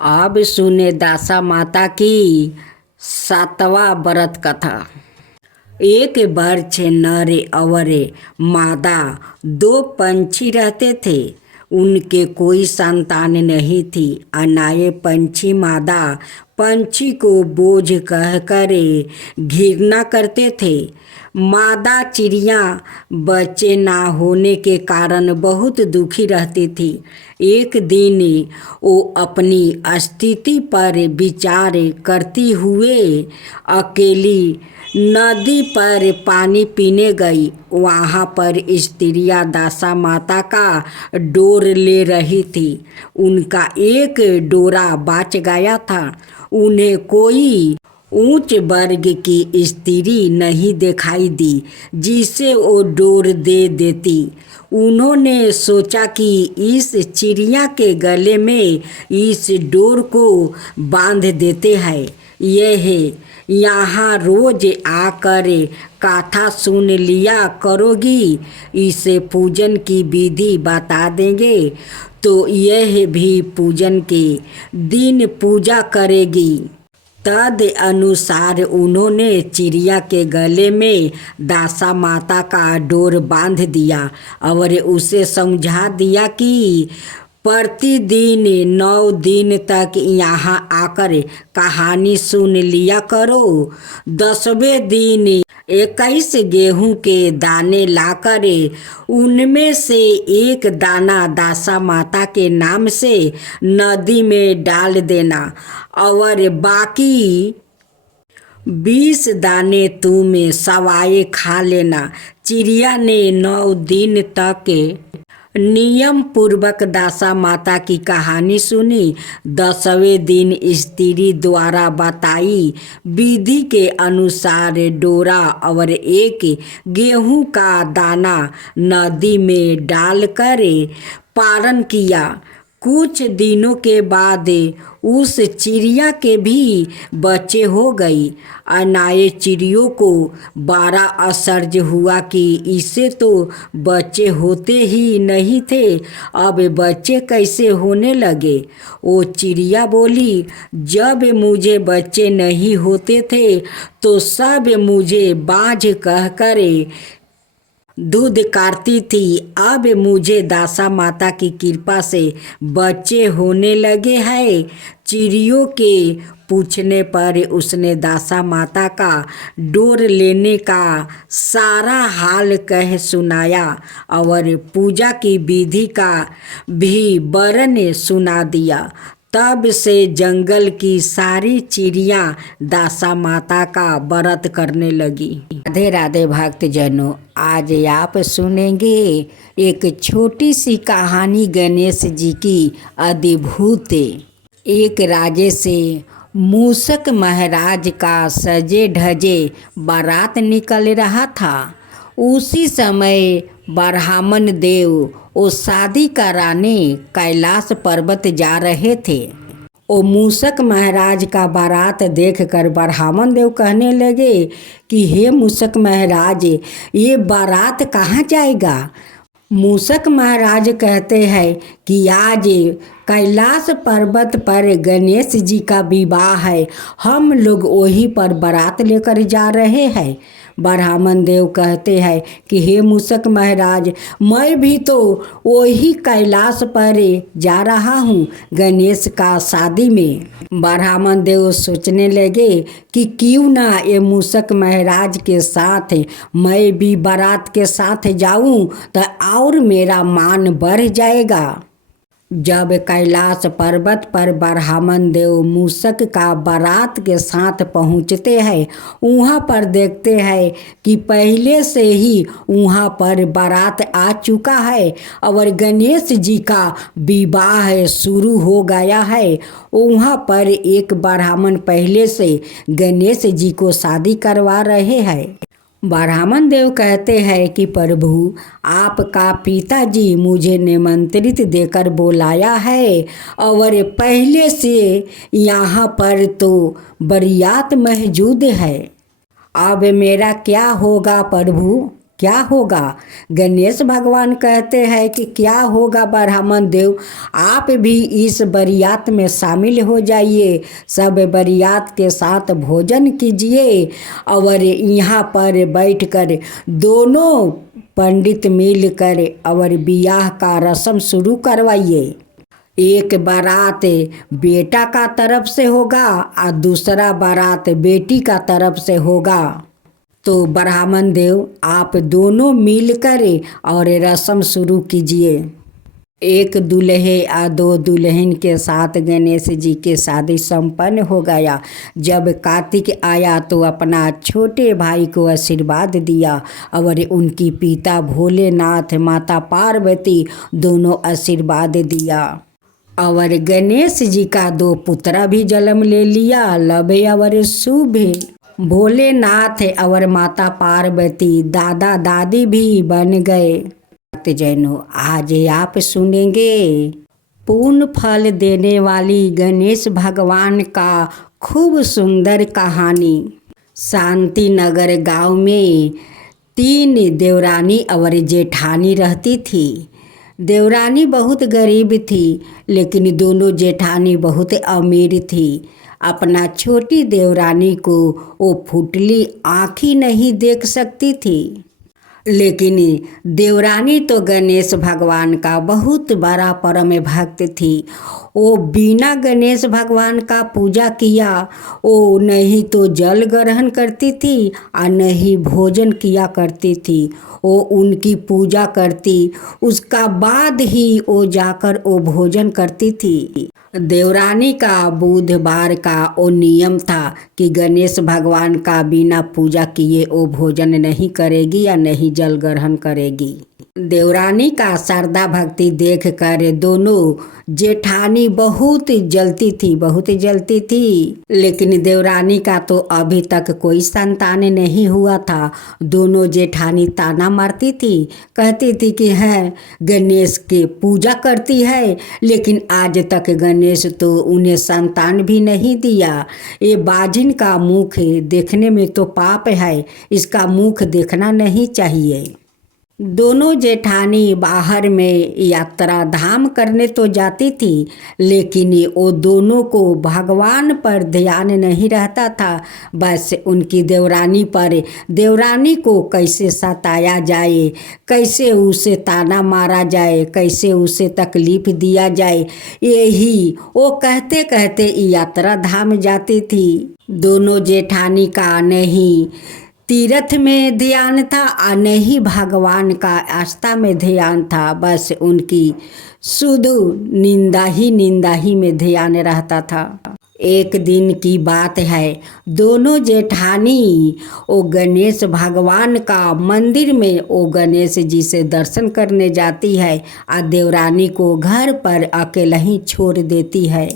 अब सुने दासा माता की 7वां व्रत कथा। एक बर्छ नर और मादा 2 पंछी रहते थे। उनके कोई संतान नहीं थी। अनाए पंछी मादा पंछी को बोझ कहकर घृणा करते थे। मादा चिड़िया बच्चे ना होने के कारण बहुत दुखी रहती थी। एक दिन वो अपनी स्थिति पर विचार करती हुए अकेली नदी पर पानी पीने गई। वहाँ पर स्त्रियाँ दासा माता का डोर ले रही थी। उनका एक डोरा बच गया था। उन्हें कोई उच्च वर्ग की स्त्री नहीं दिखाई दी जिसे वो डोर दे देती। उन्होंने सोचा कि इस चिड़िया के गले में इस डोर को बांध देते हैं। यह यहाँ रोज आकर कथा सुन लिया करोगी। इसे पूजन की विधि बता देंगे तो यह भी पूजन के दिन पूजा करेगी। तद अनुसार उन्होंने चिड़िया के गले में दासा माता का डोर बांध दिया और उसे समझा दिया कि प्रतिदिन 9 दिन तक यहाँ आकर कहानी सुन लिया करो। 10वें दिन 21 गेहूं के दाने लाकर उनमें से एक दाना दासा माता के नाम से नदी में डाल देना और बाकी 20 दाने तुम सवाए खा लेना। चिड़िया ने 9 दिन तक नियम पूर्वक दासा माता की कहानी सुनी। 10वें दिन स्त्री द्वारा बताई विधि के अनुसार डोरा और एक गेहूं का दाना नदी में डालकर पारण किया। कुछ दिनों के बाद उस चिड़िया के भी बच्चे हो गई। अनाए चिड़ियों को बड़ा आश्चर्य हुआ कि इसे तो बच्चे होते ही नहीं थे, अब बच्चे कैसे होने लगे। वो चिड़िया बोली, जब मुझे बच्चे नहीं होते थे तो सब मुझे बाझ कहकर दूध काटती थी। अब मुझे दासा माता की कृपा से बच्चे होने लगे हैं। चिड़ियों के पूछने पर उसने दासा माता का डोर लेने का सारा हाल कह सुनाया और पूजा की विधि का भी वर्णन सुना दिया। तब से जंगल की सारी चिड़ियाँ दासा माता का व्रत करने लगी। राधे राधे भक्तजनों, आज आप सुनेंगे एक छोटी सी कहानी गणेश जी की अद्भुत। एक राजे से मूषक महाराज का सजे ढजे बारात निकल रहा था। उसी समय ब्राह्मण देव वो शादी कराने कैलाश पर्वत जा रहे थे। वो मूषक महाराज का बारात देखकर ब्राह्मण देव कहने लगे कि हे मूषक महाराज, ये बारात कहाँ जाएगा। मूषक महाराज कहते हैं कि आज कैलाश पर्वत पर गणेश जी का विवाह है, हम लोग वहीं पर बारात लेकर जा रहे हैं। ब्राह्मण देव कहते हैं कि हे मूषक महाराज, मैं भी तो वही कैलाश पर जा रहा हूँ गणेश का शादी में। ब्राह्मण देव सोचने लगे कि क्यों ना ये मूषक महाराज के साथ मैं भी बारात के साथ जाऊँ तो और मेरा मान बढ़ जाएगा। जब कैलाश पर्वत पर ब्राह्मण देव मूषक का बारात के साथ पहुंचते हैं, वहाँ पर देखते हैं कि पहले से ही वहाँ पर बारात आ चुका है और गणेश जी का विवाह शुरू हो गया है। वहाँ पर एक ब्राह्मण पहले से गणेश जी को शादी करवा रहे हैं। ब्राह्मण देव कहते हैं कि प्रभु, आपका पिताजी मुझे निमंत्रित देकर बुलाया है और पहले से यहाँ पर तो बरियात मौजूद है। अब मेरा क्या होगा प्रभु। क्या होगा? गणेश भगवान कहते हैं कि क्या होगा ब्राह्मण देव, आप भी इस बरियात में शामिल हो जाइए, सब बरियात के साथ भोजन कीजिए और यहाँ पर बैठकर दोनों पंडित मिलकर और ब्याह का रस्म शुरू करवाइए। एक बारात बेटा का तरफ से होगा और दूसरा बारात बेटी का तरफ से होगा। तो ब्राह्मण देव आप दोनों मिलकर और रस्म शुरू कीजिए। एक दूल्हे और दो दुल्हन के साथ गणेश जी की शादी संपन्न हो गया। जब कार्तिक आया तो अपना छोटे भाई को आशीर्वाद दिया और उनकी पिता भोलेनाथ माता पार्वती दोनों आशीर्वाद दिया और गणेश जी का 2 पुत्र भी जन्म ले लिया, लव और शुभ। भोलेनाथ और माता पार्वती दादा दादी भी बन गए। जैनो आज आप सुनेंगे पूर्ण फल देने वाली गणेश भगवान का खूब सुंदर कहानी। शांति नगर गांव में 3 देवरानी और जेठानी रहती थी। देवरानी बहुत गरीब थी लेकिन दोनों जेठानी बहुत अमीर थी। अपना छोटी देवरानी को वो फुटली आँखी नहीं देख सकती थी, लेकिन देवरानी तो गणेश भगवान का बहुत बड़ा परम भक्त थी। वो बिना गणेश भगवान का पूजा किया वो नहीं तो जल ग्रहण करती थी और नहीं भोजन किया करती थी। वो उनकी पूजा करती, उसका बाद ही वो जाकर वो भोजन करती थी। देवरानी का बुधवार का वो नियम था कि गणेश भगवान का बिना पूजा किए वो भोजन नहीं करेगी या नहीं जल ग्रहण करेगी। देवरानी का श्रद्धा भक्ति देख कर दोनों जेठानी बहुत जलती थी, लेकिन देवरानी का तो अभी तक कोई संतान नहीं हुआ था। दोनों जेठानी ताना मारती थी, कहती थी कि है गणेश के पूजा करती है लेकिन आज तक गणेश तो उन्हें संतान भी नहीं दिया। ये बाजिन का मुख देखने में तो पाप है, इसका मुख देखना नहीं चाहिए। दोनों जेठानी बाहर में यात्रा धाम करने तो जाती थी, लेकिन वो दोनों को भगवान पर ध्यान नहीं रहता था। बस उनकी देवरानी पर, देवरानी को कैसे सताया जाए, कैसे उसे ताना मारा जाए, कैसे उसे तकलीफ दिया जाए, यही वो कहते कहते यात्रा धाम जाती थी। दोनों जेठानी का नहीं तीर्थ में ध्यान था और नहीं भगवान का आस्था में ध्यान था। बस उनकी शुद्ध निंदा ही में ध्यान रहता था। एक दिन की बात है, दोनों जेठानी वो गणेश भगवान का मंदिर में वो गणेश जी से दर्शन करने जाती है और देवरानी को घर पर अकेला ही छोड़ देती है।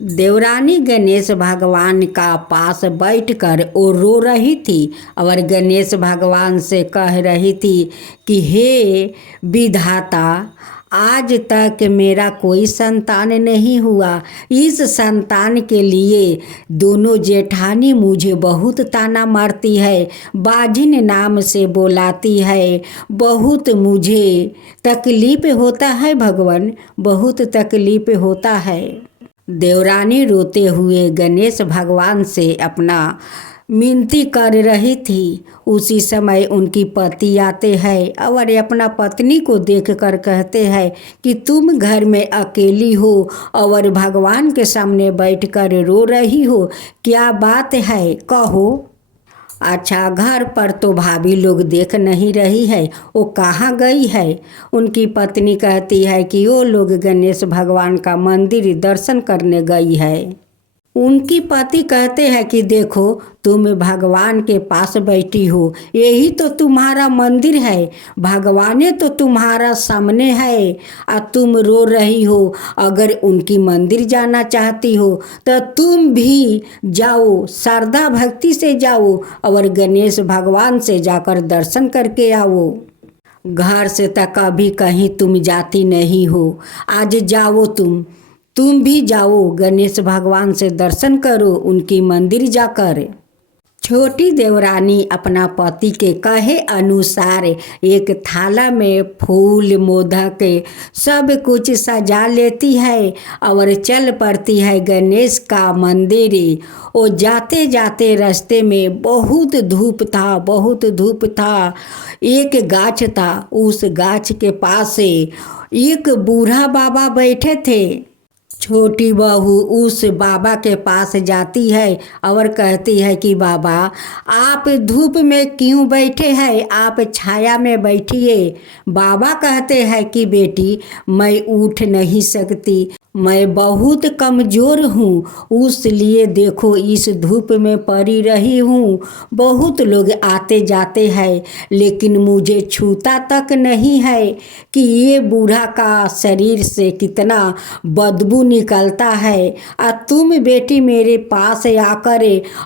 देवरानी गणेश भगवान का पास बैठकर वो रो रही थी और गणेश भगवान से कह रही थी कि हे विधाता, आज तक मेरा कोई संतान नहीं हुआ। इस संतान के लिए दोनों जेठानी मुझे बहुत ताना मारती है, बाजिन नाम से बुलाती है, बहुत मुझे तकलीफ होता है भगवान, बहुत तकलीफ होता है। देवरानी रोते हुए गणेश भगवान से अपना मिनती कर रही थी। उसी समय उनकी पति आते हैं और अपना पत्नी को देखकर कहते हैं कि तुम घर में अकेली हो और भगवान के सामने बैठकर रो रही हो, क्या बात है, कहो। अच्छा, घर पर तो भाभी लोग देख नहीं रही है, वो कहाँ गई है। उनकी पत्नी कहती है कि वो लोग गणेश भगवान का मंदिर दर्शन करने गई है। उनकी पति कहते हैं कि देखो तुम भगवान के पास बैठी हो, यही तो तुम्हारा मंदिर है, भगवाने तो तुम्हारा सामने है और तुम रो रही हो। अगर उनकी मंदिर जाना चाहती हो तो तुम भी जाओ, श्रद्धा भक्ति से जाओ और गणेश भगवान से जाकर दर्शन करके आओ। घर से तक कभी कहीं तुम जाती नहीं हो, आज जाओ तुम भी जाओ, गणेश भगवान से दर्शन करो उनकी मंदिर जाकर। छोटी देवरानी अपना पति के कहे अनुसार एक थाला में फूल मोदक सब कुछ सजा लेती है और चल पड़ती है गणेश का मंदिर। वो जाते जाते रास्ते में बहुत धूप था। एक गाछ था, उस गाछ के पास एक बूढ़ा बाबा बैठे थे। छोटी बहू उस बाबा के पास जाती है और कहती है कि बाबा, आप धूप में क्यों बैठे हैं, आप छाया में बैठिए। बाबा कहते हैं कि बेटी, मैं उठ नहीं सकती, मैं बहुत कमज़ोर हूँ, उसलिए देखो इस धूप में पड़ी रही हूँ। बहुत लोग आते जाते हैं लेकिन मुझे छूता तक नहीं है कि ये बूढ़ा का शरीर से कितना बदबू निकलता है। तुम बेटी मेरे पास आकर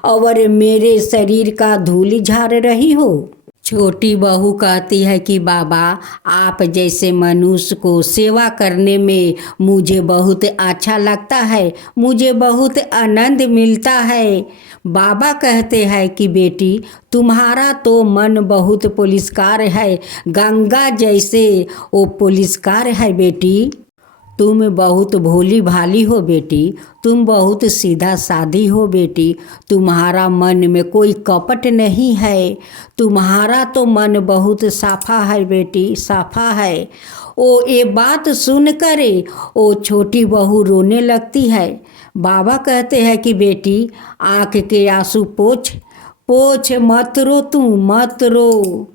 और मेरे शरीर का धूल झाड़ रही हो। छोटी बहू कहती है कि बाबा, आप जैसे मनुष्य को सेवा करने में मुझे बहुत अच्छा लगता है, मुझे बहुत आनंद मिलता है। बाबा कहते हैं कि बेटी, तुम्हारा तो मन बहुत पुलिसकार है, गंगा जैसे वो पुलिसकार है बेटी। तुम बहुत भोली भाली हो बेटी, तुम बहुत सीधा सादी हो बेटी, तुम्हारा मन में कोई कपट नहीं है, तुम्हारा तो मन बहुत साफा है बेटी, साफा है। ओ ये बात सुन कर वो छोटी बहू रोने लगती है। बाबा कहते हैं कि बेटी, आँख के आंसू पोछ मत रो, तू मत रो।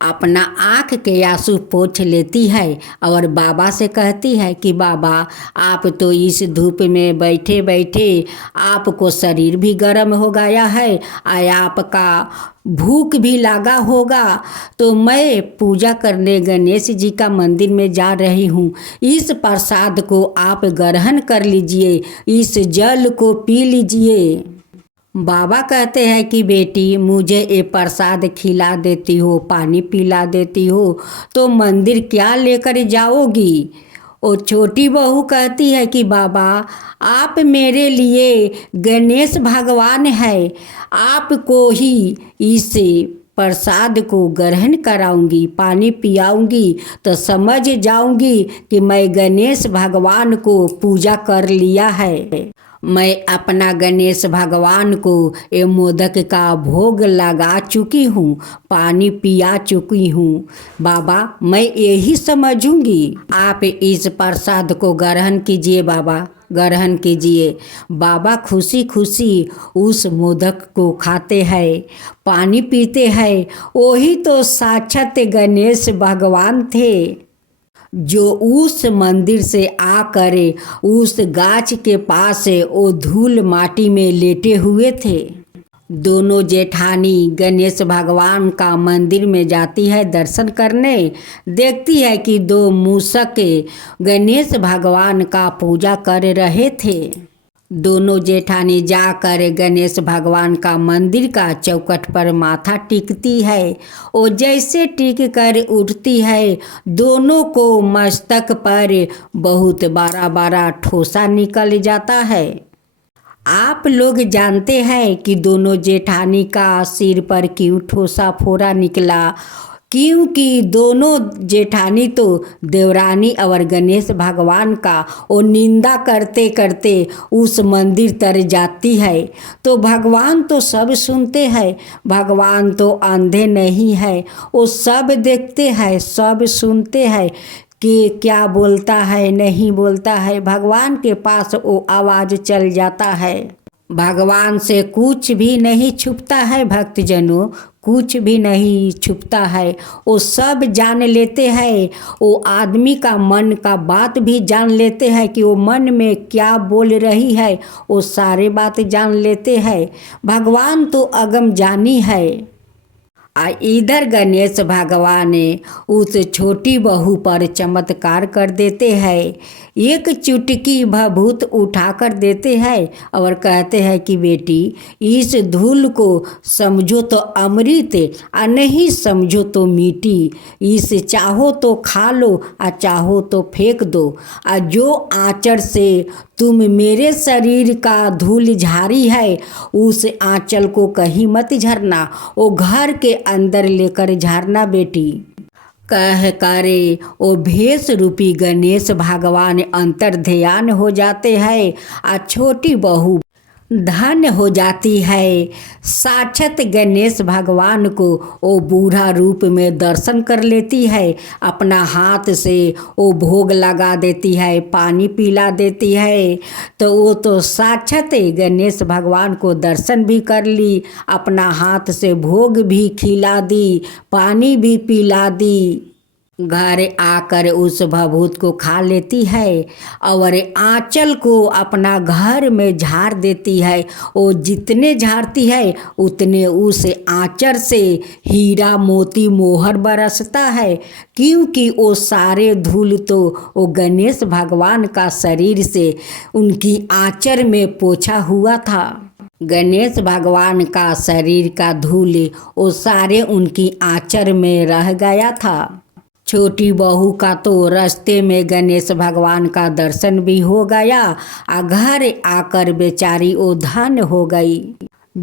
अपना आँख के आंसू पोंछ लेती है और बाबा से कहती है कि बाबा, आप तो इस धूप में बैठे बैठे आपको शरीर भी गर्म हो गया है और आपका भूख भी लगा होगा, तो मैं पूजा करने गणेश जी का मंदिर में जा रही हूँ। इस प्रसाद को आप ग्रहण कर लीजिए, इस जल को पी लीजिए। बाबा कहते हैं कि बेटी, मुझे ये प्रसाद खिला देती हो, पानी पिला देती हो, तो मंदिर क्या लेकर जाओगी। और छोटी बहू कहती है कि बाबा, आप मेरे लिए गणेश भगवान है, आपको ही इस प्रसाद को ग्रहण कराऊंगी, पानी पियाऊंगी तो समझ जाऊंगी कि मैं गणेश भगवान को पूजा कर लिया है। मैं अपना गणेश भगवान को ये मोदक का भोग लगा चुकी हूँ, पानी पिया चुकी हूँ। बाबा, मैं यही समझूंगी, आप इस प्रसाद को ग्रहण कीजिए बाबा, ग्रहण कीजिए। बाबा खुशी खुशी उस मोदक को खाते हैं, पानी पीते हैं। वही तो साक्षात गणेश भगवान थे जो उस मंदिर से आकर उस गाछ के पास वो धूल माटी में लेटे हुए थे। दोनों जेठानी गणेश भगवान का मंदिर में जाती है दर्शन करने। देखती है कि दो मूषक गणेश भगवान का पूजा कर रहे थे। दोनों जेठानी जाकर गणेश भगवान का मंदिर का चौखट पर माथा टेकती है। वो जैसे टिक कर उठती है, दोनों को मस्तक पर बहुत बड़ा ठोसा निकल जाता है। आप लोग जानते हैं कि दोनों जेठानी का सिर पर क्यों ठोसा फोड़ा निकला, क्योंकि दोनों जेठानी तो देवरानी और गणेश भगवान का वो निंदा करते करते उस मंदिर तर जाती है। तो भगवान तो सब सुनते हैं, भगवान तो अंधे नहीं है, वो सब देखते हैं, सब सुनते हैं कि क्या बोलता है नहीं बोलता है। भगवान के पास वो आवाज़ चल जाता है। भगवान से कुछ भी नहीं छुपता है भक्तजनों, कुछ भी नहीं छुपता है। वो सब जान लेते हैं, वो आदमी का मन का बात भी जान लेते हैं कि वो मन में क्या बोल रही है, वो सारे बात जान लेते हैं। भगवान तो अगम जानी है। इधर गणेश भगवान उस छोटी बहू पर चमत्कार कर देते हैं। एक चुटकी भभूत उठा कर देते हैं और कहते हैं कि बेटी, इस धूल को समझो तो अमृत और नहीं समझो तो मीठी। इस चाहो तो खा लो और चाहो तो फेंक दो। और जो आंचड़ से तुम मेरे शरीर का धूल झारी है, उस आंचल को कहीं मत झरना, वो घर के अंदर लेकर झारना बेटी। कह करे ओ भेष रूपी गणेश भगवान अंतर ध्यान हो जाते हैं, आ छोटी बहू धन्य हो जाती है। साक्षात गणेश भगवान को ओ बूढ़ा रूप में दर्शन कर लेती है, अपना हाथ से वो भोग लगा देती है, पानी पिला देती है। तो वो तो साक्षात गणेश भगवान को दर्शन भी कर ली, अपना हाथ से भोग भी खिला दी, पानी भी पिला दी। घर आकर उस भभूत को खा लेती है और आंचल को अपना घर में झाड़ देती है। वो जितने झाड़ती है उतने उस आंचल से हीरा मोती मोहर बरसता है, क्योंकि वो सारे धूल तो वो गणेश भगवान का शरीर से उनकी आंचल में पोछा हुआ था। गणेश भगवान का शरीर का धूल वो सारे उनकी आंचल में रह गया था। छोटी बहू का तो रास्ते में गणेश भगवान का दर्शन भी हो गया, घर आकर बेचारी वो धन्य हो गई।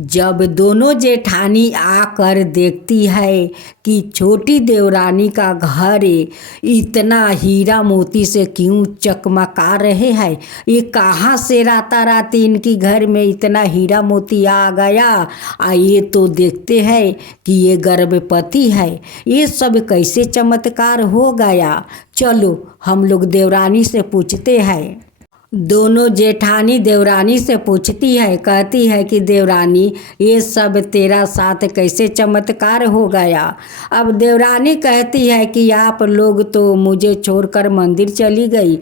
जब दोनों जेठानी आकर देखती है कि छोटी देवरानी का घर इतना हीरा मोती से क्यों चकमका रहे हैं, ये कहाँ से राताराती इनकी घर में इतना हीरा मोती आ गया। ये तो देखते हैं कि ये गर्भवती है, ये सब कैसे चमत्कार हो गया। चलो हम लोग देवरानी से पूछते हैं। दोनों जेठानी देवरानी से पूछती है, कहती है कि देवरानी ये सब तेरा साथ कैसे चमत्कार हो गया। अब देवरानी कहती है कि आप लोग तो मुझे छोड़कर मंदिर चली गई,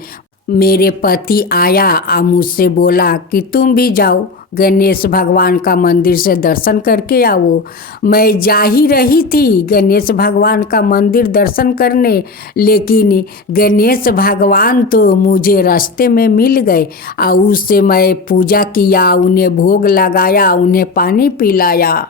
मेरे पति आया और मुझसे बोला कि तुम भी जाओ गणेश भगवान का मंदिर से दर्शन करके आओ। मैं जा ही रही थी गणेश भगवान का मंदिर दर्शन करने, लेकिन गणेश भगवान तो मुझे रास्ते में मिल गए और उससे मैं पूजा किया, उन्हें भोग लगाया, उन्हें पानी पिलाया।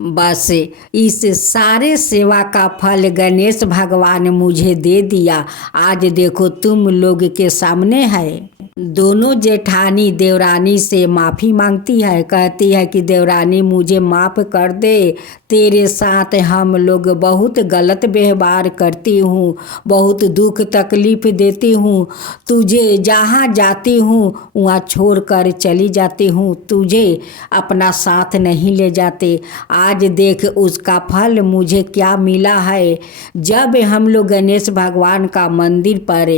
बस इस सारे सेवा का फल गणेश भगवान मुझे दे दिया। आज देखो तुम लोग के सामने है। दोनों जेठानी देवरानी से माफ़ी मांगती है, कहती है कि देवरानी मुझे माफ़ कर दे, तेरे साथ हम लोग बहुत गलत व्यवहार करती हूँ, बहुत दुख तकलीफ़ देती हूँ, तुझे जहाँ जाती हूँ वहाँ छोड़ कर चली जाती हूँ, तुझे अपना साथ नहीं ले जाते। आज देख उसका फल मुझे क्या मिला है। जब हम लोग गणेश भगवान का मंदिर पर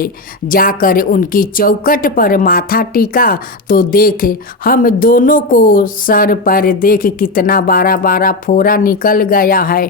जाकर उनकी चौखट पर माथा टीका तो देख हम दोनों को सर पर देख कितना बारा बारा फोड़ा निकल गया है।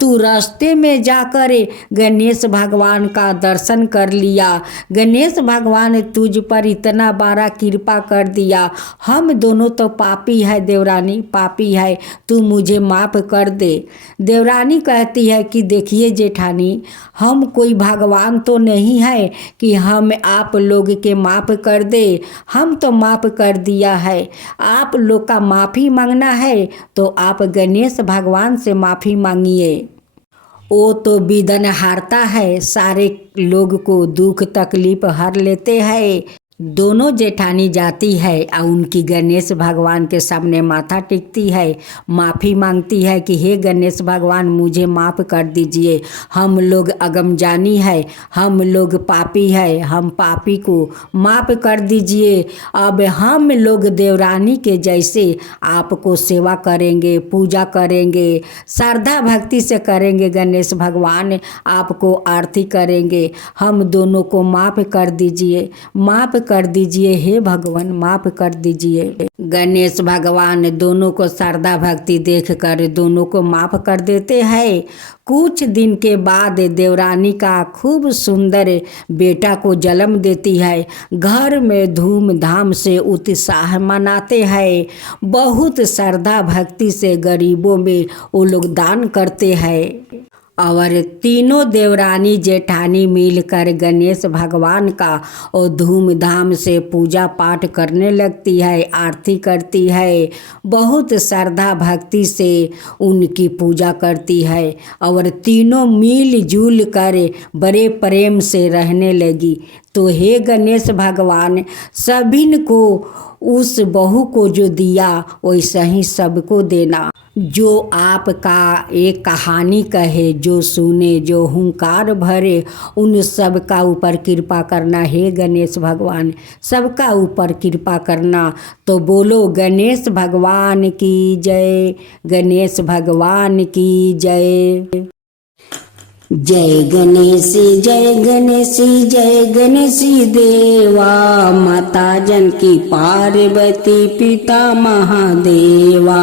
तू रास्ते में जाकर गणेश भगवान का दर्शन कर लिया, गणेश भगवान तुझ पर इतना बारा कृपा कर दिया। हम दोनों तो पापी है देवरानी, पापी है, तू मुझे माफ़ कर दे। देवरानी कहती है कि देखिए जेठानी, हम कोई भगवान तो नहीं है कि हम आप लोग के माफ़ कर दे, हम तो माफ़ कर दिया है। आप लोग का माफ़ी मांगना है तो आप गणेश भगवान से माफ़ी मांगिए, वो तो विघ्न हारता है, सारे लोग को दुख तकलीफ हर लेते हैं। दोनों जेठानी जाती है और उनकी गणेश भगवान के सामने माथा टेकती है, माफ़ी मांगती है कि हे गणेश भगवान मुझे माफ़ कर दीजिए, हम लोग अगमजानी है, हम लोग पापी है, हम पापी को माफ़ कर दीजिए। अब हम लोग देवरानी के जैसे आपको सेवा करेंगे, पूजा करेंगे, श्रद्धा भक्ति से करेंगे, गणेश भगवान आपको आरती करेंगे, हम दोनों को माफ़ कर दीजिए, माफ़ कर दीजिए, हे भगवान माफ़ कर दीजिए। गणेश भगवान दोनों को श्रद्धा भक्ति देखकर दोनों को माफ़ कर देते हैं। कुछ दिन के बाद देवरानी का खूब सुंदर बेटा को जन्म देती है। घर में धूमधाम से उत्साह मनाते हैं, बहुत श्रद्धा भक्ति से गरीबों में वो लोग दान करते हैं। और तीनों देवरानी जेठानी मिलकर गणेश भगवान का और धूमधाम से पूजा पाठ करने लगती है, आरती करती है, बहुत श्रद्धा भक्ति से उनकी पूजा करती है और तीनों मिलजुल कर बड़े प्रेम से रहने लगी। तो हे गणेश भगवान, सभी को उस बहू को जो दिया वैसा ही सबको देना। जो आपका एक कहानी कहे, जो सुने, जो हुंकार भरे, उन सब का ऊपर कृपा करना। हे गणेश भगवान, सबका ऊपर कृपा करना। तो बोलो गणेश भगवान की जय, गणेश भगवान की जय। जय गणेश जय गणेश जय गणेश देवा, माता जानकी पार्वती पिता महादेवा।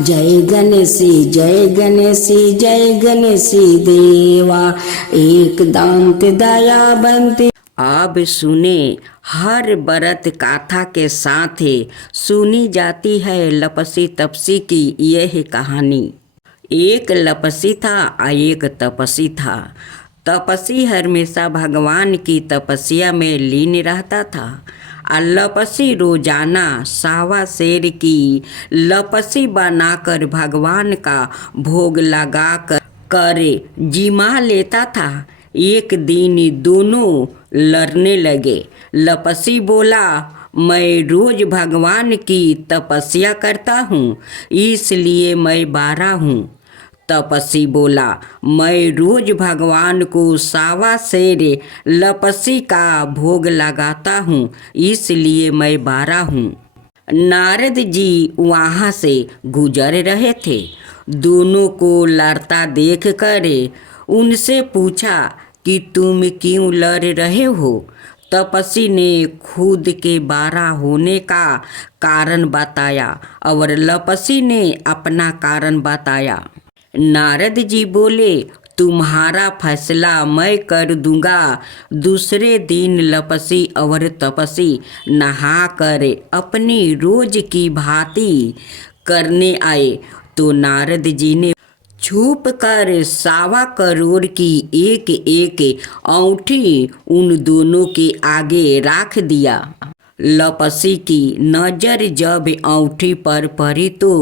जय गणेश जय गणेश जय गणेश देवा, एक दांत दयावंत। अब सुने, हर व्रत गाथा के साथ सुनी जाती है लपसी तपसी की यह कहानी। एक लपसी था और एक तपसी था। तपसी हमेशा भगवान की तपस्या में लीन रहता था और लपसी रोजाना सावा शेर की लपसी बनाकर भगवान का भोग लगा कर जिमा लेता था। एक दिन दोनों लड़ने लगे। लपसी बोला, मैं रोज भगवान की तपस्या करता हूँ, इसलिए मैं बारा हूँ। तपसी बोला, मैं रोज भगवान को सावा शेर लपसी का भोग लगाता हूँ, इसलिए मैं बारा हूँ। नारद जी वहाँ से गुजर रहे थे। दोनों को लड़ता देख कर उनसे पूछा कि तुम क्यों लड़ रहे हो। तपसी ने खुद के बारा होने का कारण बताया और लपसी ने अपना कारण बताया। नारद जी बोले, तुम्हारा फैसला मैं कर दूंगा। दूसरे दिन लपसी और तपसी नहा कर अपनी रोज की भांति करने आए तो नारद जी ने छुप कर 1.25 की एक एक औंठी उन दोनों के आगे रख दिया। लपसी की नज़र जब औंठी पर पड़ी तो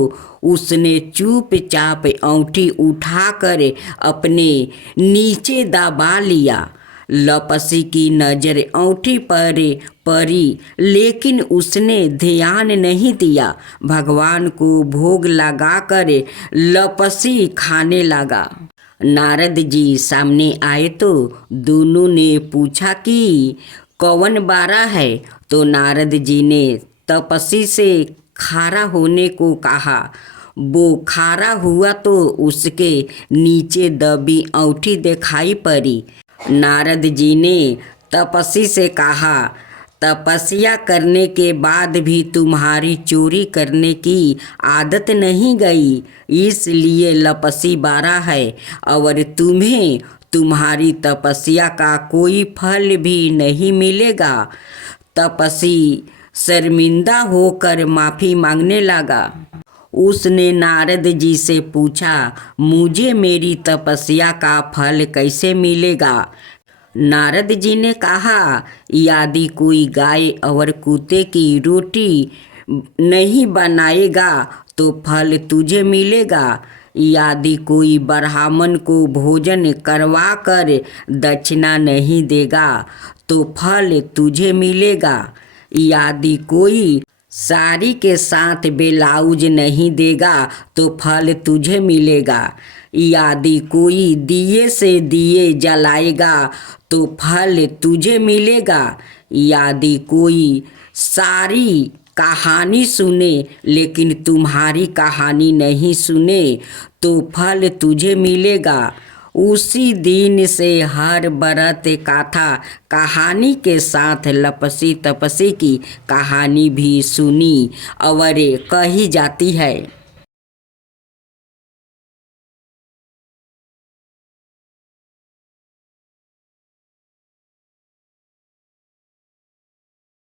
उसने चुपचाप औंठी उठाकर अपने नीचे दबा लिया। लपसी की नज़र औंठी पर पड़ी, लेकिन उसने ध्यान नहीं दिया। भगवान को भोग लगाकर लपसी खाने लगा। नारद जी सामने आए तो दोनों ने पूछा कि कौन बारा है। तो नारद जी ने तपसी से खारा होने को कहा। वो खारा हुआ तो उसके नीचे दबी औंठी दिखाई पड़ी। नारद जी ने तपसी से कहा, तपस्या करने के बाद भी तुम्हारी चोरी करने की आदत नहीं गई, इसलिए लपसी बारा है और तुम्हें तुम्हारी तपस्या का कोई फल भी नहीं मिलेगा। तपसी शर्मिंदा होकर माफ़ी मांगने लगा। उसने नारद जी से पूछा, मुझे मेरी तपस्या का फल कैसे मिलेगा। नारद जी ने कहा, यदि कोई गाय और कुत्ते की रोटी नहीं बनाएगा तो फल तुझे मिलेगा। यदि कोई ब्राह्मण को भोजन करवा कर दक्षिणा नहीं देगा तो फल तुझे मिलेगा। यदि कोई साड़ी के साथ ब्लाउज नहीं देगा तो फल तुझे मिलेगा। यदि कोई दिए से दिए जलाएगा तो फल तुझे मिलेगा। यदि कोई सारी कहानी सुने लेकिन तुम्हारी कहानी नहीं सुने तो फल तुझे मिलेगा। उसी दिन से हर व्रत गाथा कहानी के साथ लपसी तपसी की कहानी भी सुनी और कही जाती है।